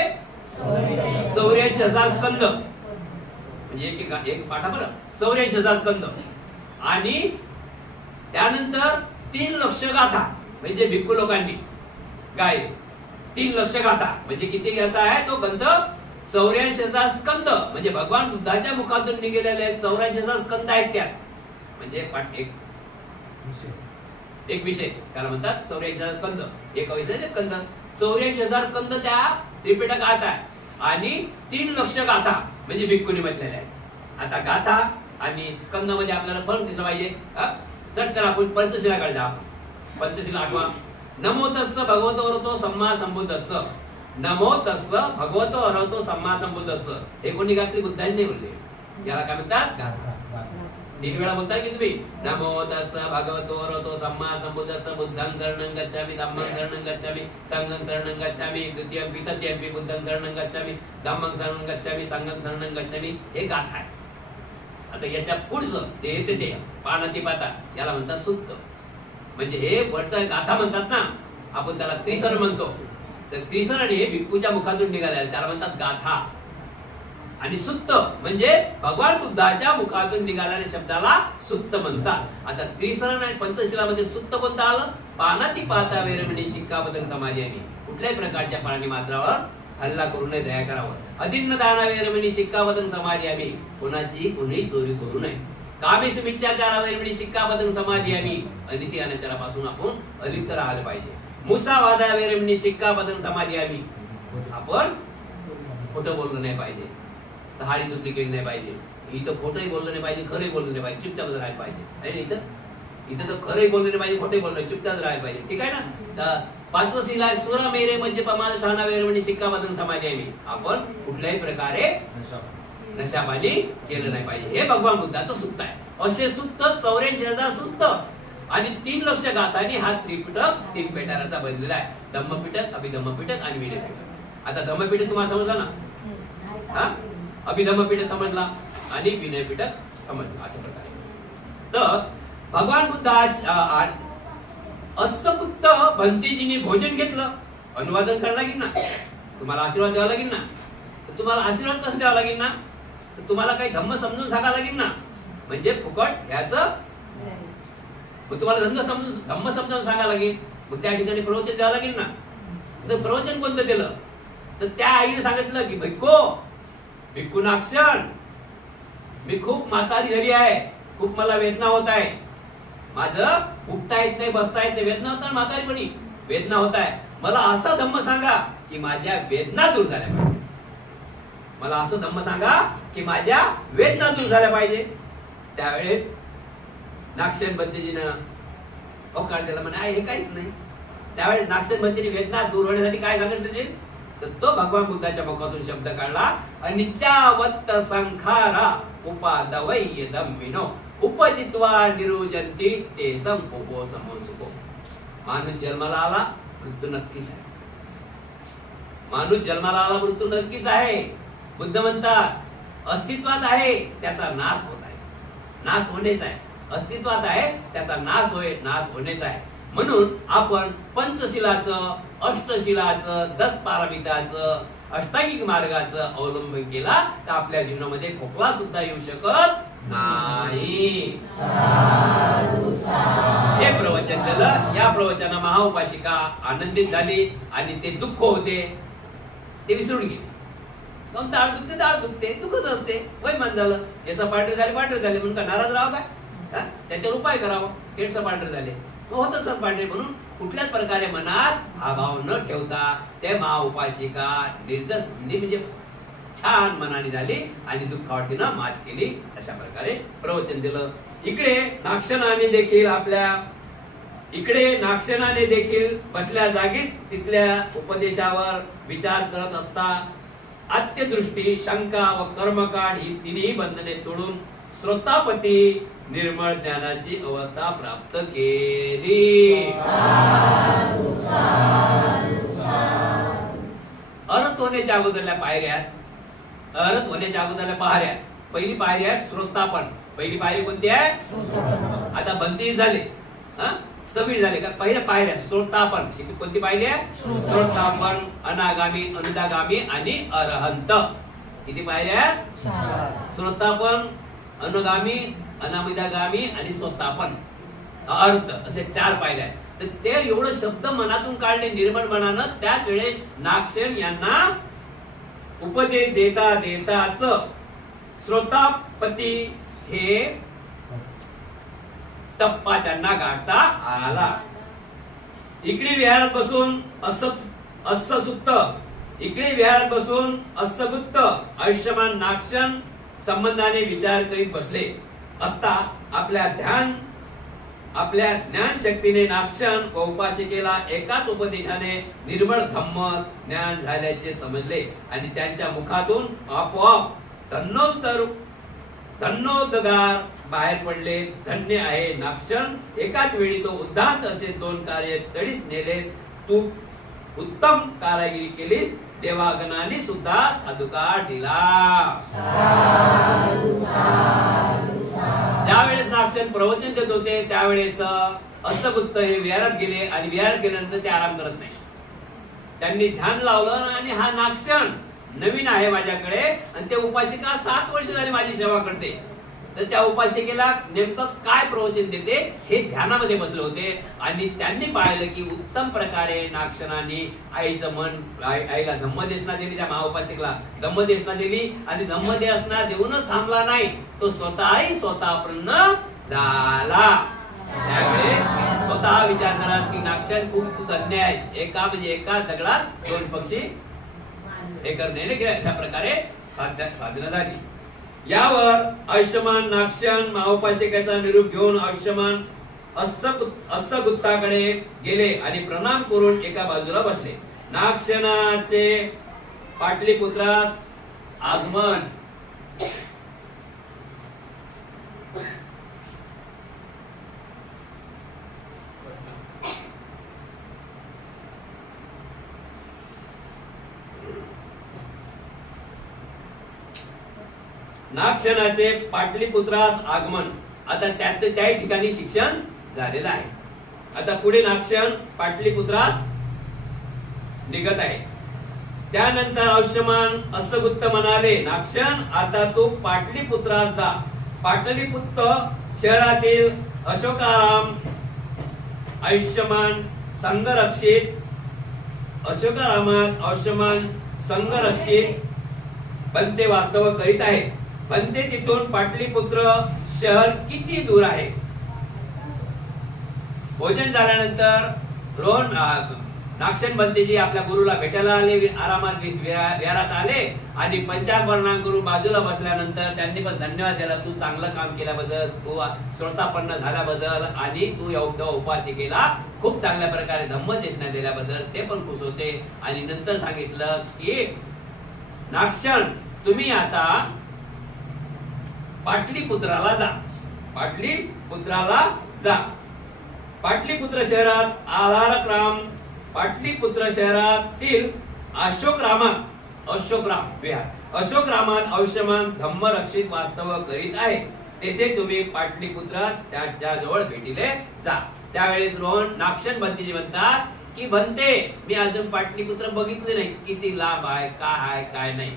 84,000 स्कंद. म्हणजे एक पाठा बरं. 84,000 स्कंद. आणि त्यानंतर 3 लक्ष गाथा म्हणजे भिक्खू लोकांनी गायले. 3 लक्ष गाथा म्हणजे किती गाथा आहे तो ग्रंथ? 84,000 स्कंद. म्हणजे भगवान बुद्धाच्या मुखातून निघालेले 84,000 स्कंद आहेत त्यात. म्हणजे एक विषय त्याला म्हणतात 84,000 स्कंद. एक विषय स्कंद. 84,000 स्कंद त्या त्रिपिटक गाथा आहे. आणि 3 लक्ष गाथा म्हणजे भिक्खूंनी म्हटलेल्या आहेत. आता गाथा आणि स्कंद मध्ये आपल्याला फरक दिसला पाहिजे. चटकन आपण पंचशिलाकडे जा. पंचशिला आठवा. नमो तस्स भगवतो अरहतो सम्मा संबुद्धस्स. नमो तस्स भगवतो अरहतो सम्मा संबुद्धस्स. हे कोणी घातली? बुद्धांनी बोलले. याला काय म्हणतात? गाथा. 3 वेळा बोलता की तुम्ही? नमो तस्स भगवतो अरहतो सम्मा संबुद्धस्स. बुद्धं शरणं गच्छामि, धम्मं शरणं गच्छामि, संघं शरणं गच्छामि, द्वितीयंपि तृतीयंपि बुद्धं शरणं गच्छामि, धम्मं शरणं गच्छामि, संघं शरणं गच्छामि. हे गाथा आहे. आता याच्या पुढचं ते येते ते पानातिपाता याला म्हणतात सुत्त. म्हणजे हे वरचा गाथा म्हणतात ना, आपण त्याला त्रिसर म्हणतो. तर त्रिसर आणि हे भिक्खूच्या मुखातून निघाले त्याला म्हणतात गाथा. आणि सुत्त म्हणजे भगवान बुद्धाच्या मुखातून निघालेल्या शब्दाला सुत्त म्हणतात. आता त्रिसरण आणि पंचशिलामध्ये सुत्त कोणतं आलं? पानातिपाता वेरमणी शिक्कापदं समाधी. आणि कुठल्याही प्रकारच्या प्राणी मात्रावर हल्ला करू नये, दया करावं. अदिन्न दाना वेरमणी शिक्कापदं समाधी. आम्ही कोणाची कोणी चोरी करू नये. कामेश मिथ्याचारा वेरमणी शिक्कापदं समाधी. आम्ही अनिती अनाचारापासून आपण अलिप्त राहायला पाहिजे. मुसावादा वेरमणी शिक्कापदं समाधी. आम्ही आपण खोटं बोललं नाही पाहिजे, चहाडी चुकली केली नाही पाहिजे, इथं खोटंही बोललं नाही पाहिजे, खरंही बोललं नाही पाहिजे, चुपचाप राहायला पाहिजे आहे ना. इथं तर खरंही बोललं नाही पाहिजे, खोटंही बोललं, चुपचाप राहायला पाहिजे. ठीक आहे ना. पाचवं शील आहे सुरा मेरे म्हणजे पमाल ठाणा वेर म्हणजे शिक्का बदन समाज आहे मी. आपण कुठल्याही प्रकारे नशापाणी केलं नाही पाहिजे. हे भगवान बुद्धाचं सुक्त आहे. असे सुक्त 84,000 सुक्त आणि 3 लक्ष गाथांनी हा त्रिपिटक 3 पेटाराचा बनलेला आहे. धम्मपिटक, अभिधम्मपिटक आणि विनयपिटक. आता धम्मपिटक तुम्हाला समजला ना, अभिधम्मपिटक समजला आणि विनयपिटक समजला. अशा प्रकारे तर भगवान बुद्ध असपुत्त भंतेजीने भोजन घेतलं, अनुवादन करावं लागेल ना, तुम्हाला आशीर्वाद द्यावा लागेल ना. तर तुम्हाला आशीर्वाद कसं द्यावा लागेल ना, तर तुम्हाला काही धम्म समजून सांगावं लागेल ना. म्हणजे फुकट याचं मग तुम्हाला धम्म समजून सांगावं लागेल. मग त्या ठिकाणी प्रवचन द्यावं लागेल ना. तर प्रवचन कोणतं दिलं, तर त्या आईने सांगितलं की भिक्खू नाक्षण, मी खूप म्हातारी झाली आहे, खूप मला वेदना होत आहे, माझं उठता येत नाही, बसता येत नाही, वेदना होता म्हातारीपणी वेदना होत आहे, मला असा धम्म सांगा की माझ्या वेदना दूर झाल्या पाहिजे. मला असं धम्म सांगा की माझ्या वेदना दूर झाल्या पाहिजे. त्यावेळेस नागसेन बंदेजीनं होकार दिला, म्हणा हे काहीच नाही. त्यावेळेस नागसेन बंदेजी वेदना दूर होण्यासाठी काय सांगितलं, तर तो भगवान बुद्धाच्या मुखातून शब्द काढला, अनिचावत्त संखारा उपादवै धम्मिनो उपजित्वा निरुजंती ते संपोपो समोसुको. माणूस जन्माला आला, मृत्यू नक्कीच आहे. माणूस जन्माला आला, मृत्यू नक्कीच आहे. बुद्ध म्हणतात अस्तित्वात आहे त्याचा नाश होत आहे, नाश होणेच आहे. अस्तित्वात आहे त्याचा नाश होणेच आहे. म्हणून आपण पंचशिलाचं, अष्टशिलाचं, 10 पारमिताचं, अष्टांगिक मार्गाचं अवलंबन केला तर आपल्या जीवनामध्ये खोकला सुद्धा येऊ शकत नाही. हे प्रवचन झालं. या प्रवचना महाउपासिका आनंदित झाली आणि ते दुःख होते ते विसरून गेले. दाढ दुखते दुःखच असते, वैमान झालं, केस पांढरे झाले म्हणून का नाराज राहावं काय, त्याच्यावर उपाय करावा. केस पांढरे झाले होत असत पांढरे म्हणून कुठल्याच प्रकारे मनात हा भाव न ठेवता ते महाउपासिका निर्दोष म्हणजे छान मनाने झाली आणि दुःखावरतीनं मात केली. अशा प्रकारे प्रवचन दिलं. इकडे नागसेनाने देखील बसल्या जागीच तिथल्या उपदेशावर विचार करत असता आत्यदृष्टी, शंका व कर्मकांड ही तिन्ही बंधने तोडून श्रोतापती निर्मळ ज्ञानाची अवस्था प्राप्त केली. अर्थ होण्याच्या अगोदरल्या पायऱ्या, पहिली पायरी आहे श्रोतापण. पहिली पायरी कोणती आहे? आता बंदी झाले, स्थविर झाले का, पहिल्या पायऱ्या श्रोतापण. कोणती पायरी आहे? श्रोतापण, अनागामी, अनुदागामी आणि अरहंत. किती पायऱ्या? श्रोतापण, अनुगामी, अनामिदागामी आणि स्वतापण, अर्थ, असे 4 पायऱ्या आहेत. तर ते एवढं शब्द मनातून काढले निर्मळ मनानं. त्याच वेळेस नागसेन यांना उपदेश देताच श्रोतापती हे टप्पा त्यांना गाठता आला. इकडे विहारात बसून अस्सुप्त, इकडे विहारात बसून अस्सगुप्त आयुष्यमान नागसेन संबंधाने विचार करीत बसले असता आपल्या ज्ञान शक्तीने नागसेन व उपासिकेला एकाच उपदेशाने निर्मळ धम्म ज्ञान झाल्याचे समजले आणि त्यांच्या मुखातून आपोआप धन्नोद्गार बाहेर पडले. धन्य आहे नागसेन, एकाच वेळी तो उद्दांत असे 2 कार्य तडीस नेलेस, तू उत्तम कारागिरी केलीस, देवागणाने सुद्धा साधुकार दिला. ज्या वेळेस नागसेन प्रवचन देत होते त्यावेळेस अस्सगुप्त हे विहारात गेले आणि विहारात गेल्यानंतर ते आराम करत नाही. त्यांनी ध्यान लावलं आणि हा नागसेन नवीन आहे माझ्याकडे आणि ते उपासिका 7 वर्ष झाली माझी सेवा करते, तर त्या उपासिकेला नेमकं काय प्रवचन देते हे ध्यानामध्ये बसले होते. आणि त्यांनी पाहिलं की उत्तम प्रकारे नागसेनाने आईचं मन, आईला धम्मदेशना दिली, त्या महाउपासिकेला धम्मदेशना दिली आणि धम्मदेशना देऊनच थांबला नाही, तो स्वतःप्रन्न झाला. त्यावेळेस स्वतः विचार करा की नागसेन खूप धन्य आहे. एका दगडात 2 पक्षी हे करण्याने गेले. अशा प्रकारे साधना झाली. यावर आयुष्यमान नागशन महाउपासिकेचा निरूप घेऊन आयुष्यमान अस्सगुत्ताकडे गेले आणि प्रणाम करून एका बाजूला बसले. नागशनाचे पाटलीपुत्रास आगमन. नागशनाचे पाटलीपुत्रास आगमन. आता त्याही ठिकाणी शिक्षण झालेलं आहे. आता पुढे नागशन पाटलीपुत्रास निघत आहे. त्यानंतर आयुष्यमान अस्सगुत्त म्हणाले, नागशन आता तू पाटलीपुत्रास जा. पाटलीपुत्र शहरातील अशोकाराम आयुष्यमान संघरक्षित अशोकारामात आयुष्यमान संघरक्षित बनते वास्तव करीत आहे. बनते तिथून पाटलीपुत्र शहर किती दूर आहे? भोजन झाल्यानंतर रोहन नागशन बनतेजी आपल्या गुरुला भेटायला आले. आरामात विहारात आले आणि पंचांग गुरु बाजूला बसल्यानंतर त्यांनी पण धन्यवाद दिला. तू चांगलं काम केल्याबद्दल, तू श्रोतापन्न झाल्याबद्दल आणि तू एवढ्या उपासिकेला खूप चांगल्या प्रकारे धम्मदेशना दिल्याबद्दल ते पण खुश होते. आणि नंतर सांगितलं की नागशन तुम्ही आता पाटलीपुत्राला जा. पाटलीपुत्राला जा. पाटलीपुत्र शहरात आधारक्राम पाटलीपुत्र शहरातील अशोकराम विहार अशोकरामात आयुष्यमान धम्मरक्षित वास्तव करीत आहे. तेथे तुम्ही पाटलीपुत्रात त्याच्या जवळ भेटीले जा. त्यावेळेस रोहन नागशन बनतेजी म्हणतात की बनते मी अजून पाटलीपुत्र बघितले नाही. किती लांब आहे, काय आहे, काय नाही.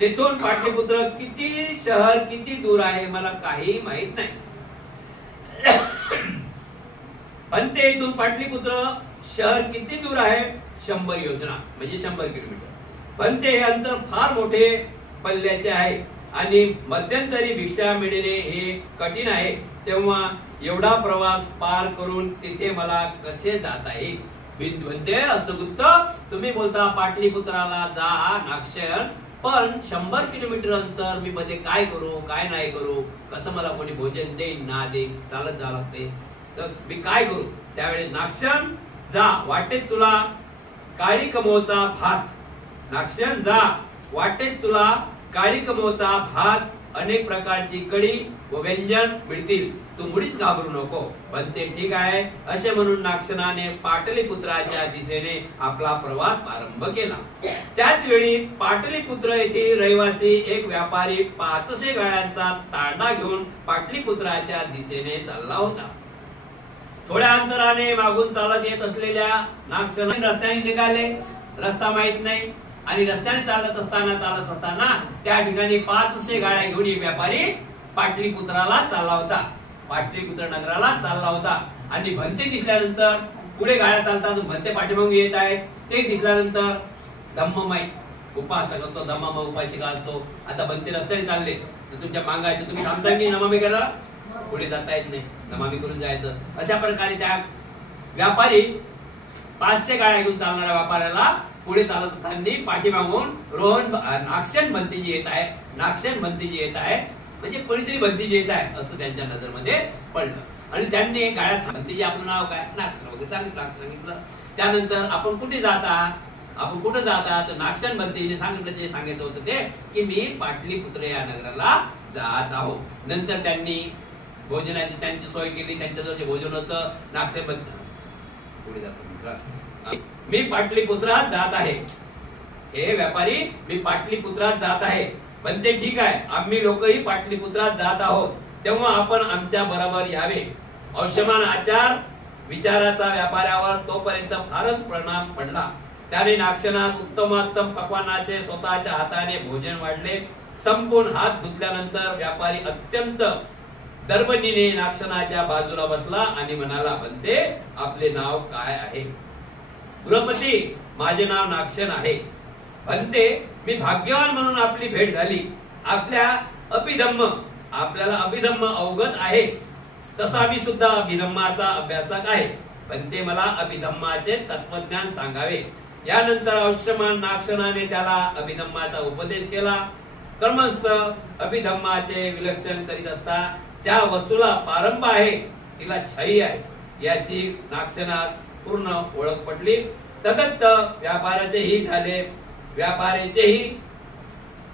तेथून पाटलीपुत्र किती शहर किती दूर आहे मला काही माहित नाही. बनते इथून पाटलीपुत्र शहर किती दूर आहे? 100 योजना म्हणजे 100 किलोमीटर. बनते हे अंतर फार मोठे पल्ल्याचे आहे आणि मध्यंतरी भिक्षा मिळणे हे कठीण आहे. तेव्हा एवढा प्रवास पार करून तिथे मला कसे जाता येईल? बनते अस्सगुत्त तुम्ही बोलता पाटलीपुत्राला जा नागशन, पण 100 किलोमीटर अंतर मी मध्ये काय करू काय नाही करू, कसं मला कोणी भोजन देईन ना देईन, चालत जावं लागते, तर मी काय करू? त्यावेळेस नागशन जा, वाटेत तुला काळी कमोचा भात. नागशन जा, वाटेत तुला काळी कमोचा भात, अनेक प्रकारची कढी व व्यंजन मिळतील. तू मुळीच घाबरू नको. बनते ठीक आहे असे म्हणून नागशनाने पाटलीपुत्राच्या दिशेने आपला प्रवास प्रारंभ केला. त्याच वेळी पाटलीपुत्र येथे रहिवासी एक व्यापारी 500 गाड्यांचा तांडा घेऊन पाटलीपुत्राच्या दिशेने चालला होता. थोड्या अंतराने मागून चालत येत असलेल्या नागशनाने रस्त्याने निघाले. रस्ता माहित नाही आणि रस्त्याने चालत असताना त्या ठिकाणी 500 गाड्या घेऊन एक व्यापारी पाटलीपुत्राला चालला होता, पाटलीपुत्र नगराला चालला होता. आणि भंते दिसल्यानंतर पुढे गाड्या चालतात, भंते पाठीमागे येत आहेत. ते दिसल्यानंतर धम्ममय उपासक असतो, धम्ममय उपासिका असतो. आता भंते रस्त्याने चालले तर तुमच्या मागायचं, तुम्ही सांगता की नमामी करा, पुढे जाता येत नाही, नमामी करून जायचं. अशा प्रकारे त्या व्यापारी 500 गाड्या घेऊन चालणाऱ्या व्यापाऱ्याला पुढे चालत असताना पाठीमागून रोहन नागशन भंतेजी येत आहे, नागशन भंतेजी येत आहे, म्हणजे कोणीतरी भंतेजी येत आहे असं त्यांच्या नजरमध्ये पडलं. आणि त्यांनी गाड्यात भंतेजी आपलं नाव काय नागशन वगैरे सांगितलं. त्यानंतर आपण कुठे जाता, आपण कुठे जाता, तर नागशन भंतेजीने सांगितलं, ते सांगायचं होतं ते की मी पाटलीपुत्र या नगराला जात आहोत. नंतर त्यांनी भोजनाची त्यांची सोय केली. त्यांच्याजवळ जे भोजन होतं नागशन भंते पुढे जातो, मी पाटलीपुत्रात जात आहे. हे व्यापारी मी पाटलीपुत्रात जात आहे. पण ते ठीक आहे, आम्ही लोकही पाटलीपुत्रात जात आहोत, तेव्हा आपण आमच्या बरोबर यावे. औषमान आचार विचाराचा व्यापाऱ्यावर तोपर्यंत फारच परिणाम पडला. त्याने नागशनात उत्तमोत्तम पक्वानाचे स्वतःच्या हाताने भोजन वाढले. संपूर्ण हात धुतल्यानंतर व्यापारी अत्यंत दर्बनीने नागशनाच्या बाजूला बसला आणि म्हणाला, बनते आपले नाव काय आहे? गृहपती माझे नाव नागशन आहे. बनते मी भाग्यवान म्हणून आपली भेट झाली. आपल्याला अभिधम्म अवगत आहे, तसा मी सुद्धा अभिधम्माचा अभ्यासक आहे. बनते मला अभिधम्माचे तत्वज्ञान सांगावे. यानंतर आयुष्यमान नागसेनाने त्याला अभिधम्माचा उपदेश केला. क्रमशः अभिधम्माचे विलक्षण करीत असता ज्या वस्तूला प्रारंभ आहे तिला छाई आहे याची नागसेनास पूर्ण ओळख पटली. तदत्त व्यापाराचेही झाले, व्यापारीचेही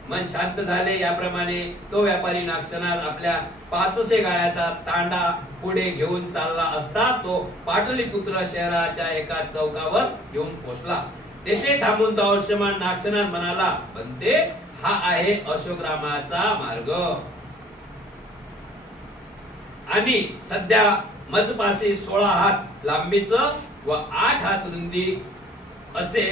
मन शांत झाले. याप्रमाणे तो व्यापारी नागसेनास आपल्या 500 गाळ्याचा तांडा पुढे घेऊन चालला असता तो पाटलीपुत्र शहराच्या एका चौकावर येऊन पोहोचला. तेथे थांबून तो आयुष्यमान नागसेनास म्हणाला, बनते, हा आहे अशोकरामाचा मार्ग आणि सध्या मजपाशी 16 हात लांबीचं व 8 हात रुंदी असे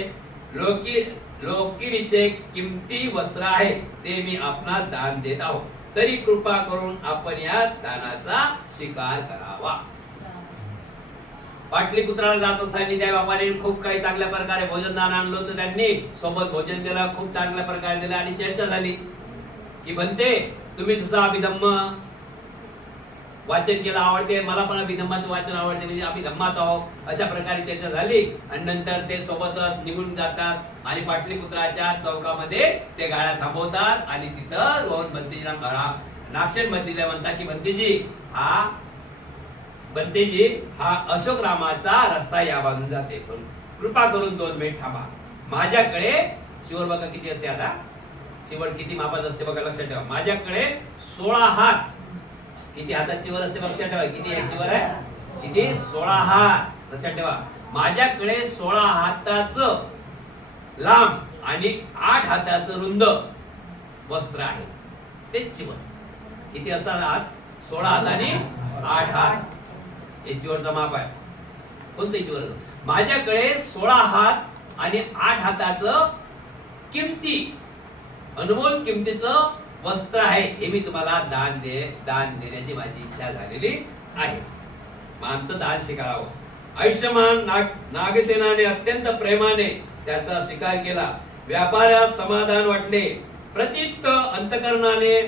लोकिरीचे किमती वस्त्र आहे ते मी आपणास दान देत आहोत. तरी कृपा करून आपण या दानाचा स्वीकार करावा. पाटलीपुत्राला जात असताना त्या व्यापाऱ्याने खूप काही चांगल्या प्रकारे भोजन दान आणलं होतं. त्यांनी सोबत भोजन दिलं, खूप चांगल्या प्रकारे दिलं आणि चर्चा झाली की बनते, तुम्ही जसं अभिधम्म वाचन केलं आवडते, मला पण अभिधम्माचं वाचन आवडते, म्हणजे अभिधम्मात आहोत, अशा प्रकारे चर्चा झाली. आणि नंतर ते सोबतच निघून जातात आणि पाटलीपुत्राच्या चौकामध्ये ते गाड्या थांबवतात आणि तिथं रोहन बंतेजीला नागसेन बंतीला म्हणतात की बंतेजी हा अशोकरामाचा रस्ता या बाजून जाते, पण कृपा करून 2 मिनिट थांबा. माझ्याकडे शिवर बघा किती असते, आता चिवड किती मापात असते बघा, लक्षात ठेवा. माझ्याकडे 16 हात, किती हाताची वर असते लक्षात ठेवा, किती याची वर आहे, किती 16 हात, लक्षात ठेवा. माझ्याकडे 16 हाताचं लांब आणि 8 हाताचं रुंद वस्त्र आहे, तेच चिवर. किती असतात हात? 16 हात आणि 8 हात, हे चिवरचं माप आहे. कोणतं चिवर? माझ्याकडे 16 हात आणि 8 हाताचं किमती, अनमोल किमतीचं वस्त्र आहे, हे मी तुम्हाला दान देण्याची माझी इच्छा झालेली आहे. मग आमचं दान स्वीकारावं. आयुष्यमान नागसेनाने अत्यंत प्रेमाने त्याचा स्वीकार केला. व्यापाऱ्यास समाधान वाटले, प्रतीक्त अंतकरणाने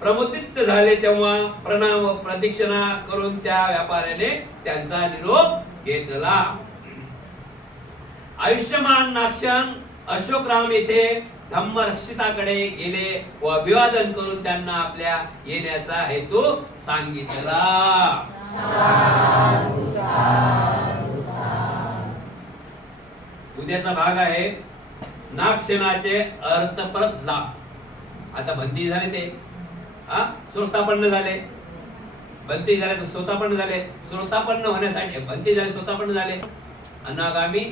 प्रमुदित झाले. तेव्हा प्रणाम व प्रदक्षिणा करून त्या व्यापाऱ्याने त्यांचा निरोप घेतला. आयुष्यमान नागसेन अशोकराम येथे धम्मरक्षिताकडे गेले व अभिवादन करून त्यांना आपल्या येण्याचा हेतू सांगितला. उद्याचा भाग आहे नागसेनाचे अर्थप्रद लाभ. आता बंदी झाले ते श्रोतापन्न झाले, बंदी झाले तर श्रोतापन्न झाले. श्रोतापन्न होण्यासाठी बंदी झाले, श्रोतापन्न झाले. अनागामी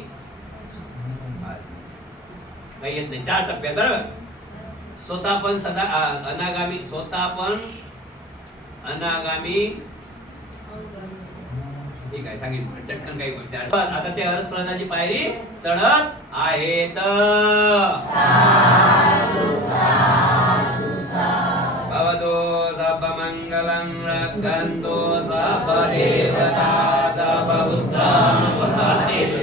काही येत नाही, 4 टप्प्यात बरोबर. स्वतःपण सदा अनागामी, स्वतःपण अनागामी, ठीक आहे सांगितलं चटकन काही गोष्टी. आता ते अर्थप्रदाची पायरी चढत आहेत. भवतो सर्वमंगलं रक्षन्तु सर्वदेवता सर्वबुद्धानुपदानेतु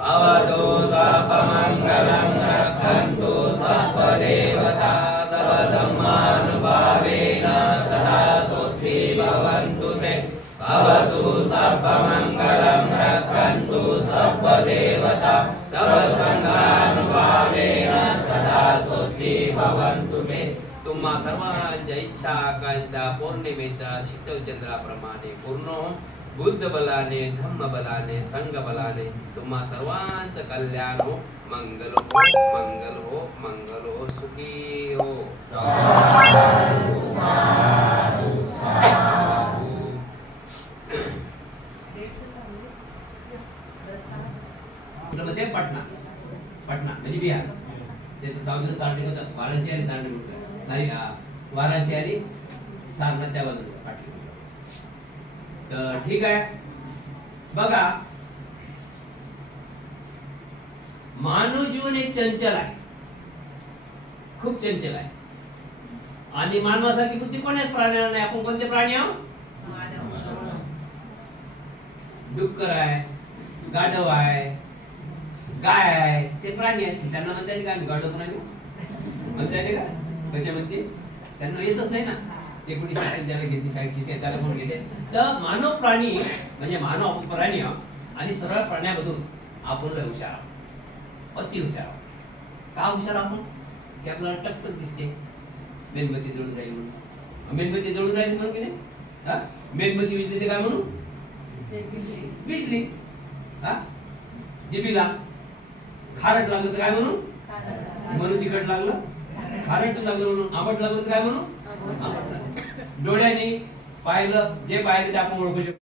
भवतो सर्वमंगलं रक्षन्तु सर्वदेवता सर्वधर्मानुभावेन सदा सोऽस्ति भवन्तु ते. भवतु सर्वमंगलं रक्षन्तु सर्वदेवता सर्वसंघानुभावेन सदा सोऽस्ति भवन्तु मे. तुम्हा सर्वांच्या इच्छा आकांक्षा पौर्णिमेच्या शीतल चंद्राप्रमाणे पूर्ण हो. बुद्ध बलाने, धम्म बलाने, संघ बलाने तुम्हा सर्वांचं कल्याण हो, मंगल हो, मंगल हो, मंगल हो, सुखी हो. पटना, पटना म्हणजे बिहार. त्याचं स्टार्टिंग होतं वाराणसी आणि वाराणसी आणि सारनाथ त्या बाजूला. तर ठीक आहे, बघा मानव जीवन एक चंचल आहे, खूप चंचल आहे. आणि मानवासारखी बुद्धी कोणाच प्राण्याला नाही. आपण कोणते प्राणी आहोत? डुक्कर आहे, गाढव आहे, गाय आहे, ते प्राणी आहेत. त्यांना म्हणतात का आम्ही गाढव प्राणी म्हणतात का? कशा म्हणते? त्यांना येतच नाही ना. ते कुठे शिक्षण द्यायला घेते, साईड शिकाय त्याला कोण घेते. तर मानव प्राणी म्हणजे मानव प्राणी आणि सरळ प्राण्यामधून आपण लय हुशार आहोत, अति हुशार आहोत. का हुशार आपण की आपल्याला टक्कच दिसते मेणबत्ती जळून राहील म्हणून. मेणबत्ती जळून राहील म्हणून की नाही, हा मेणबत्ती विजली ते काय म्हणून विजली. हा जिबीला खारट लागलं तर काय म्हणून तिखट लागलं, खारट लागलं म्हणून. आंबट लागलं तर काय म्हणून आंबट लागलं. डोळ्यांनी पाहिलं, जे पाहिलं ते आपण ओळखू शकतो.